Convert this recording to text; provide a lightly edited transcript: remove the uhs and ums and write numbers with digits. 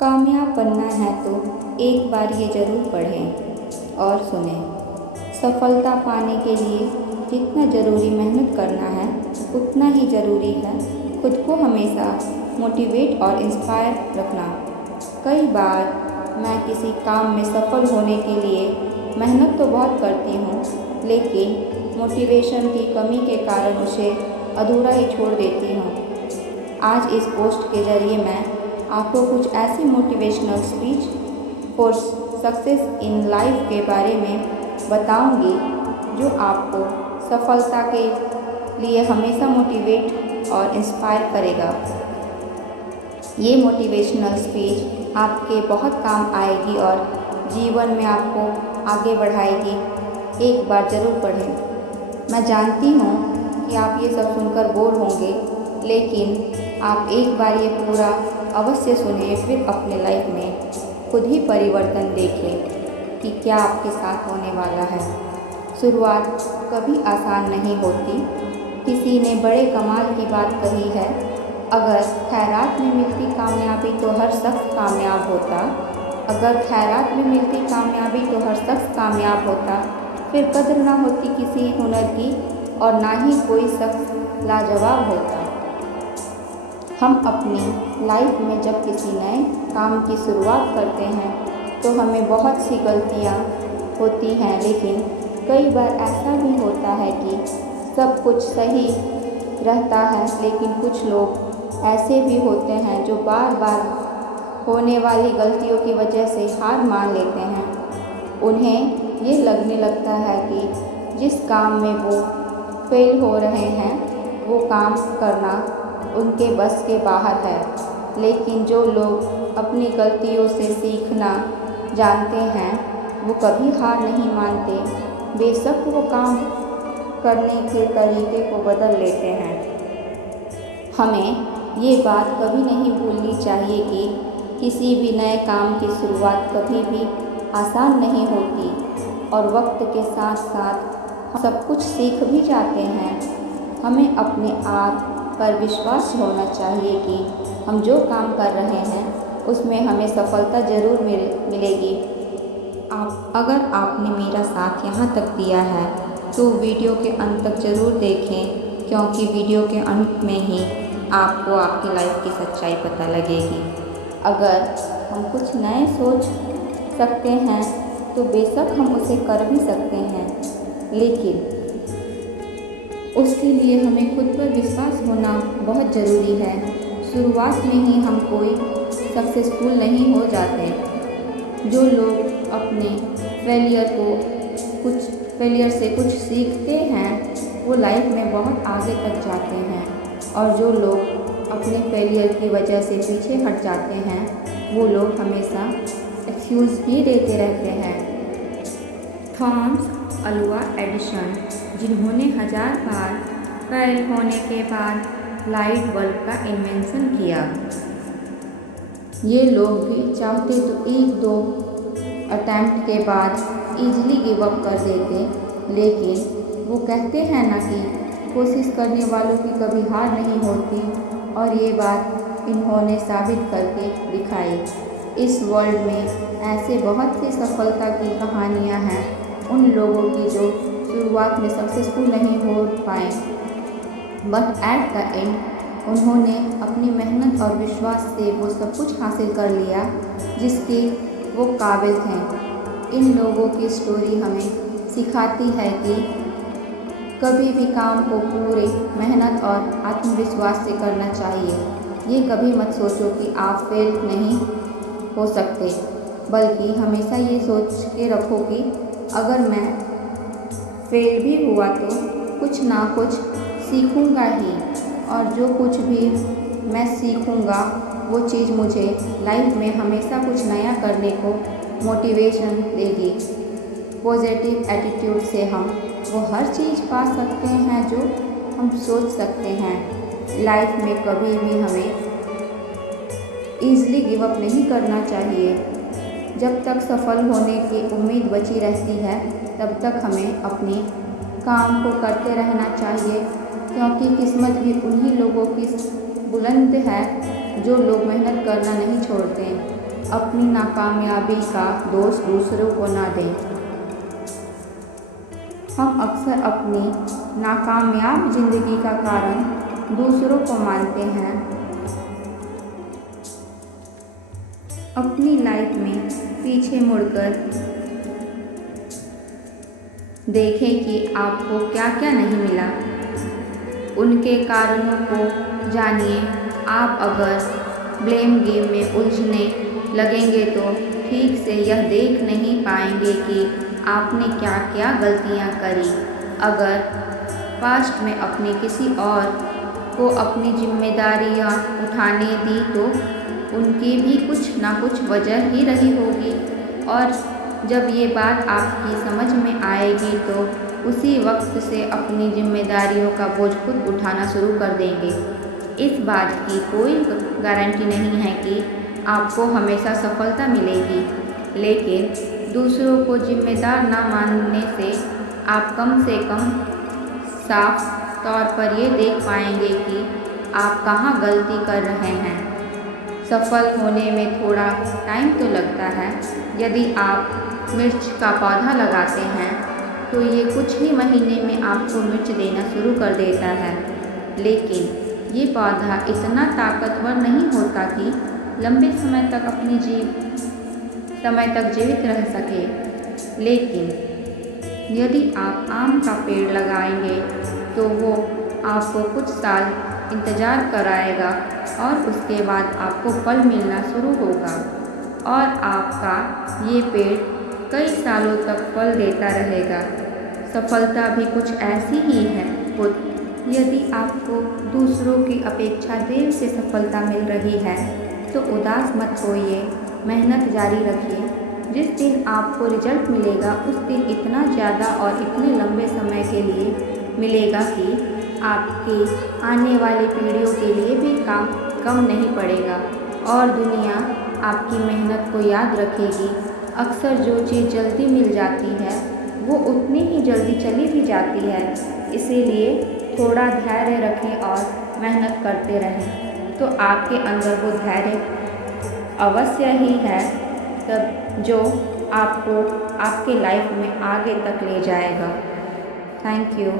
कामयाब बनना है तो एक बार ये ज़रूर पढ़ें और सुनें। सफलता पाने के लिए जितना ज़रूरी मेहनत करना है उतना ही ज़रूरी है खुद को हमेशा मोटिवेट और इंस्पायर रखना। कई बार मैं किसी काम में सफल होने के लिए मेहनत तो बहुत करती हूँ, लेकिन मोटिवेशन की कमी के कारण उसे अधूरा ही छोड़ देती हूँ। आज इस पोस्ट के ज़रिए मैं आपको कुछ ऐसी motivational speech for success in life के बारे में बताऊंगी जो आपको सफलता के लिए हमेशा मोटिवेट और इंस्पायर करेगा। ये मोटिवेशनल स्पीच आपके बहुत काम आएगी और जीवन में आपको आगे बढ़ाएगी। एक बार ज़रूर पढ़ें। मैं जानती हूँ कि आप ये सब सुनकर बोर होंगे, लेकिन आप एक बार ये पूरा अवश्य सुनिए, फिर अपने लाइफ में खुद ही परिवर्तन देखें कि क्या आपके साथ होने वाला है। शुरुआत कभी आसान नहीं होती। किसी ने बड़े कमाल की बात कही है, अगर खैरात में मिलती कामयाबी तो हर शख्स कामयाब होता। अगर खैरात में मिलती कामयाबी तो हर शख्स कामयाब होता, फिर कद्र ना होती किसी हुनर की और ना ही कोई शख्स लाजवाब होता। हम अपनी लाइफ में जब किसी नए काम की शुरुआत करते हैं तो हमें बहुत सी गलतियाँ होती हैं, लेकिन कई बार ऐसा भी होता है कि सब कुछ सही रहता है। लेकिन कुछ लोग ऐसे भी होते हैं जो बार बार होने वाली गलतियों की वजह से हार मान लेते हैं। उन्हें ये लगने लगता है कि जिस काम में वो फेल हो रहे हैं वो काम करना उनके बस के बाहर है। लेकिन जो लोग अपनी गलतियों से सीखना जानते हैं वो कभी हार नहीं मानते, बेशक वो काम करने के तरीके को बदल लेते हैं। हमें ये बात कभी नहीं भूलनी चाहिए कि किसी भी नए काम की शुरुआत कभी भी आसान नहीं होती और वक्त के साथ साथ हम सब कुछ सीख भी जाते हैं। हमें अपने आप पर विश्वास होना चाहिए कि हम जो काम कर रहे हैं उसमें हमें सफलता ज़रूर मिलेगी। अगर आपने मेरा साथ यहाँ तक दिया है तो वीडियो के अंत तक ज़रूर देखें, क्योंकि वीडियो के अंत में ही आपको आपकी लाइफ की सच्चाई पता लगेगी। अगर हम कुछ नए सोच सकते हैं तो बेशक हम उसे कर भी सकते हैं, लेकिन उसके लिए हमें खुद पर विश्वास होना बहुत ज़रूरी है। शुरुआत में ही हम कोई सक्सेसफुल नहीं हो जाते। जो लोग अपने फेलियर से कुछ सीखते हैं वो लाइफ में बहुत आगे तक जाते हैं, और जो लोग अपने फेलियर की वजह से पीछे हट जाते हैं वो लोग हमेशा एक्सक्यूज़ ही देते रहते हैं। थॉमस अल्वा एडिसन, जिन्होंने 1000 बार फेल होने के बाद लाइट बल्ब का इन्वेंशन किया, ये लोग भी चाहते तो 1-2 अटैम्प्ट के बाद इजीली गिव अप कर देते, लेकिन वो कहते हैं ना कि कोशिश करने वालों की कभी हार नहीं होती, और ये बात इन्होंने साबित करके दिखाई। इस वर्ल्ड में ऐसे बहुत सी सफलता की कहानियाँ हैं उन लोगों की जो शुरुआत में सक्सेसफुल नहीं हो पाए, बट एट द एंड उन्होंने अपनी मेहनत और विश्वास से वो सब कुछ हासिल कर लिया जिसके वो काबिल थे। इन लोगों की स्टोरी हमें सिखाती है कि कभी भी काम को पूरे मेहनत और आत्मविश्वास से करना चाहिए। ये कभी मत सोचो कि आप फेल नहीं हो सकते, बल्कि हमेशा ये सोच के रखो कि अगर मैं फेल भी हुआ तो कुछ ना कुछ सीखूंगा ही, और जो कुछ भी मैं सीखूंगा वो चीज़ मुझे लाइफ में हमेशा कुछ नया करने को मोटिवेशन देगी। पॉजिटिव एटीट्यूड से हम वो हर चीज़ पा सकते हैं जो हम सोच सकते हैं। लाइफ में कभी भी हमें ईज़िली गिव अप नहीं करना चाहिए। जब तक सफल होने की उम्मीद बची रहती है तब तक हमें अपने काम को करते रहना चाहिए, क्योंकि किस्मत भी उन्हीं लोगों की बुलंद है जो लोग मेहनत करना नहीं छोड़ते। अपनी नाकामयाबी का दोष दूसरों को ना दें। हम अक्सर अपनी नाकामयाब जिंदगी का कारण दूसरों को मानते हैं। अपनी लाइफ में पीछे मुड़कर देखें कि आपको क्या क्या नहीं मिला। उनके कारणों को जानिए। आप अगर ब्लेम गेम में उलझने लगेंगे तो ठीक से यह देख नहीं पाएंगे कि आपने क्या क्या गलतियां करी। अगर पास्ट में अपने किसी और को अपनी जिम्मेदारियां उठाने दी तो उनकी भी कुछ ना कुछ वजह ही रही होगी, और जब ये बात आपकी समझ में आएगी तो उसी वक्त से अपनी जिम्मेदारियों का बोझ खुद उठाना शुरू कर देंगे। इस बात की कोई गारंटी नहीं है कि आपको हमेशा सफलता मिलेगी, लेकिन दूसरों को जिम्मेदार ना मानने से आप कम से कम साफ तौर पर ये देख पाएंगे कि आप कहाँ गलती कर रहे हैं। सफल होने में थोड़ा टाइम तो लगता है। यदि आप मिर्च का पौधा लगाते हैं तो ये कुछ ही महीने में आपको मिर्च देना शुरू कर देता है, लेकिन ये पौधा इतना ताकतवर नहीं होता कि लंबे समय तक जीवित रह सके। लेकिन यदि आप आम का पेड़ लगाएंगे तो वो आपको कुछ साल इंतज़ार कराएगा और उसके बाद आपको फल मिलना शुरू होगा और आपका ये पेड़ कई सालों तक फल देता रहेगा। सफलता भी कुछ ऐसी ही है। यदि आपको दूसरों की अपेक्षा देर से सफलता मिल रही है तो उदास मत होइए, मेहनत जारी रखिए। जिस दिन आपको रिजल्ट मिलेगा उस दिन इतना ज़्यादा और इतने लंबे समय के लिए मिलेगा कि आपकी आने वाली पीढ़ियों के लिए भी काम कम नहीं पड़ेगा और दुनिया आपकी मेहनत को याद रखेगी। अक्सर जो चीज़ जल्दी मिल जाती है वो उतनी ही जल्दी चली भी जाती है, इसीलिए थोड़ा धैर्य रखें और मेहनत करते रहें तो आपके अंदर वो धैर्य अवश्य ही है तब जो आपको आपके लाइफ में आगे तक ले जाएगा। Thank you.